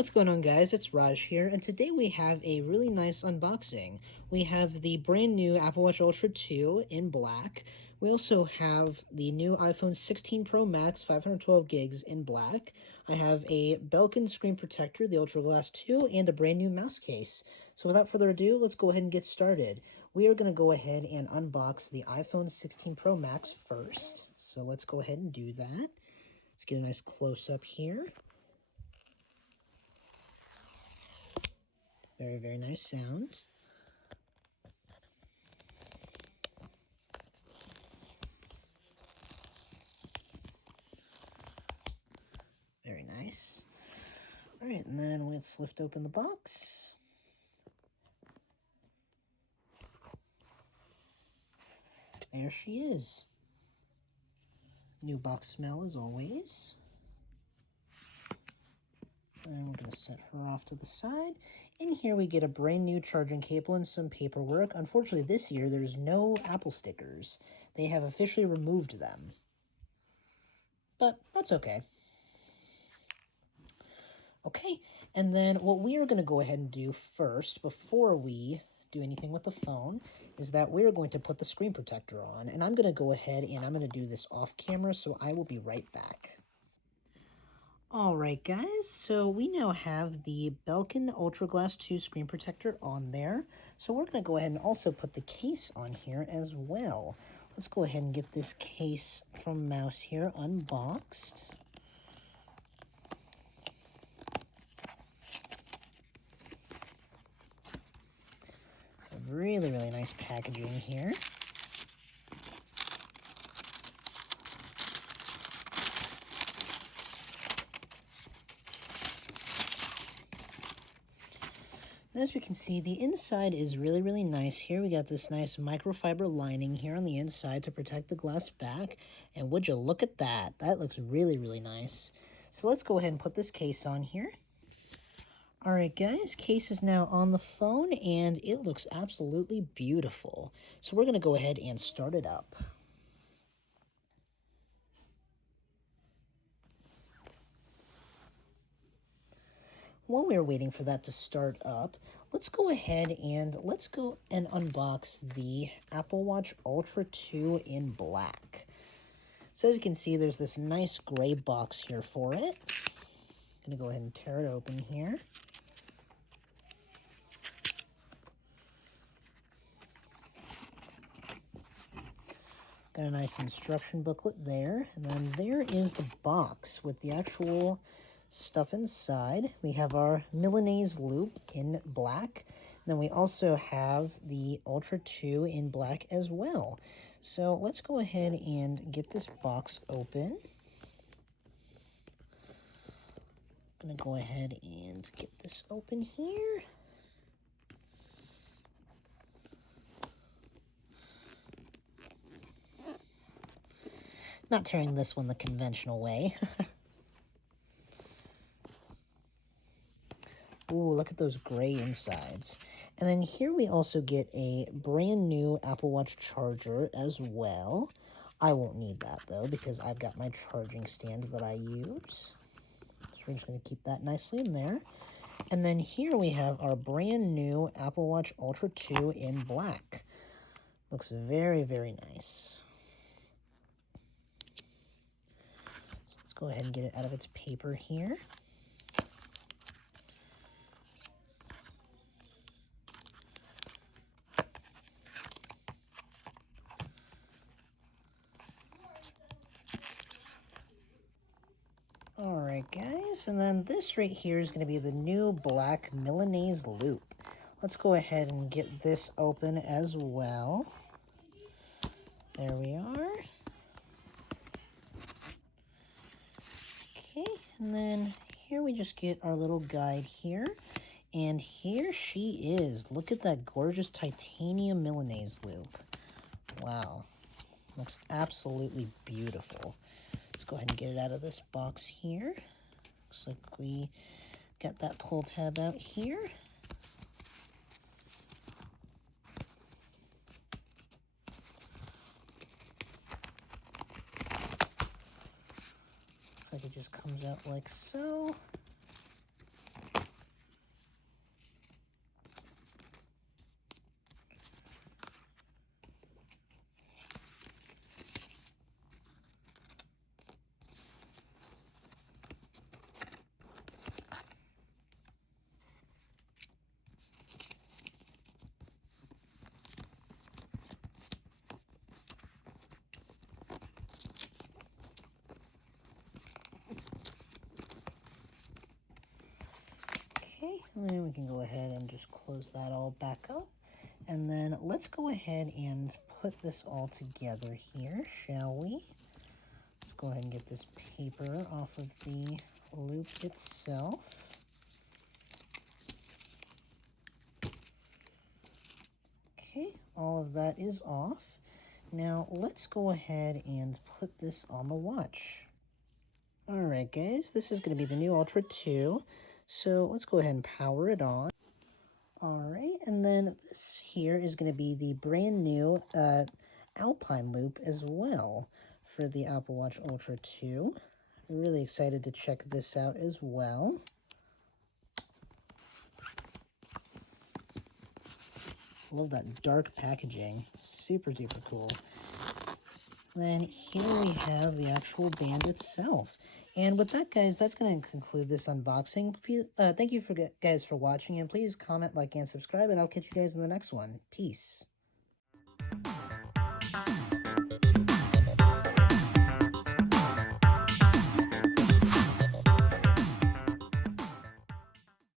what's going on, guys? It's Raj here, and today we have a really nice unboxing. We have the brand new Apple Watch Ultra 2 in black. We also have the new iPhone 16 Pro Max 512 gigs in black. I have a Belkin screen protector, the Ultra Glass 2, and a brand new mouse case. So without further ado, let's go ahead and get started. We are going to go ahead and unbox the iPhone 16 Pro Max first. So let's go ahead and do that. Let's get a nice close-up here. Very, very nice sounds. Very nice. All right, and then let's lift open the box. There she is. New box smell as always. And we're going to set her off to the side. In here we get a brand new charging cable and some paperwork. Unfortunately, this year there's no Apple stickers. They have officially removed them. But that's okay. Okay, and then what we are going to go ahead and do first, before we do anything with the phone, is that we're going to put the screen protector on. And I'm going to go ahead and I'm going to do this off camera, so I will be right back. Alright guys, so we now have the Belkin Ultra Glass 2 screen protector on there. So we're going to go ahead and also put the case on here as well. Let's go ahead and get this case from Mouse here unboxed. Really, really nice packaging here. As we can see, the inside is really, really nice here. We got this nice microfiber lining here on the inside to protect the glass back. And would you look at that? That looks really, really nice. So let's go ahead and put this case on here. All right, guys, case is now on the phone, and it looks absolutely beautiful. So we're going to go ahead and start it up. While we're waiting for that to start up, let's go ahead and let's go and unbox the Apple Watch Ultra 2 in black. So as you can see, there's this nice gray box here for it. I'm going to go ahead and tear it open here. Got a nice instruction booklet there. And then there is the box with the actual stuff inside. We have our Milanese loop in black. And then we also have the Ultra 2 in black as well. So let's go ahead and get this box open. I'm going to go ahead and get this open here. Not tearing this one the conventional way. Ooh, look at those gray insides. And then here we also get a brand new Apple Watch charger as well. I won't need that though, because I've got my charging stand that I use. So we're just going to keep that nicely in there. And then here we have our brand new Apple Watch Ultra 2 in black. Looks very, very nice. So let's go ahead and get it out of its paper here. Alright guys, and then this right here is going to be the new black Milanese loop. Let's go ahead and get this open as well. There we are. Okay, and then here we just get our little guide here. And here she is. Look at that gorgeous titanium Milanese loop. Wow. Looks absolutely beautiful. Let's go ahead and get it out of this box here. Looks like we got that pull tab out here. Looks like it just comes out like so. And we can go ahead and just close that all back up. And then let's go ahead and put this all together here, shall we? Let's go ahead and get this paper off of the loop itself. Okay, all of that is off. Now let's go ahead and put this on the watch. Alright guys, this is going to be the new Ultra 2. So let's go ahead and power it on. Alright, and then this here is going to be the brand new Alpine loop as well for the Apple Watch Ultra 2. Really excited to check this out as well. Love that dark packaging. Super duper cool. Then here we have the actual band itself. And with that, guys, that's going to conclude this unboxing. Thank you guys for watching, and please comment, like, and subscribe, and I'll catch you guys in the next one. Peace.